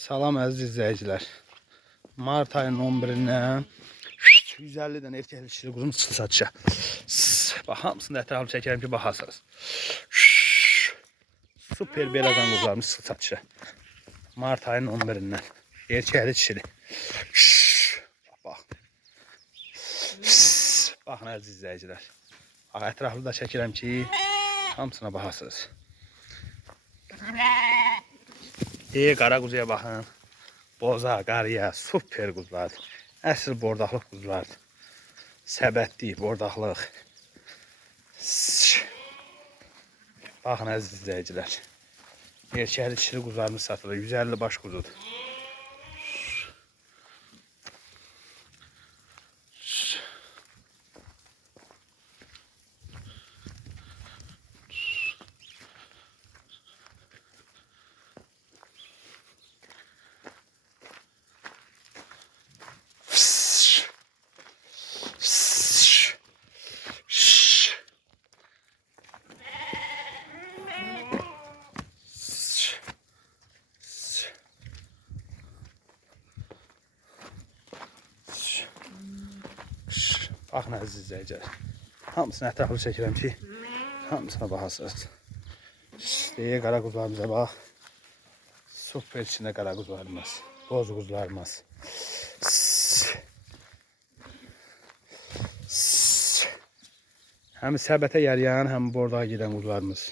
Salam əziz izləyicilər. Mart ayının 11-dən 150 dənə erkək dişili quzum çıxdı satışa. Bax hamısını ətraflı çəkərəm ki, baxasınız. Super belə qan quzularımız çıxdı satışa. Mart ayının 11-dən erkəkli dişili. Bax. Baxın əziz izləyicilər. Bax ətraflı da çəkirəm ki, hamısına baxasınız. İyi qara quzuya baxın. Boza, qarıya, super quzular. Əsl bordaqlıq quzular. Səbətli, bordaqlıq. Baxın əziz izləyicilər. Erkəkli dişili quzularımız satılır. 150 baş quzudur. Baxın əziz izləyicilər. Hamısını ətraflı çəkirəm ki, hamısına baxasınız. Deyə qara quzularımıza bax. Super içində qara quzularımız, boz quzularımız. Həm səbətə yarayan, həm bordağa gedən quzularımız.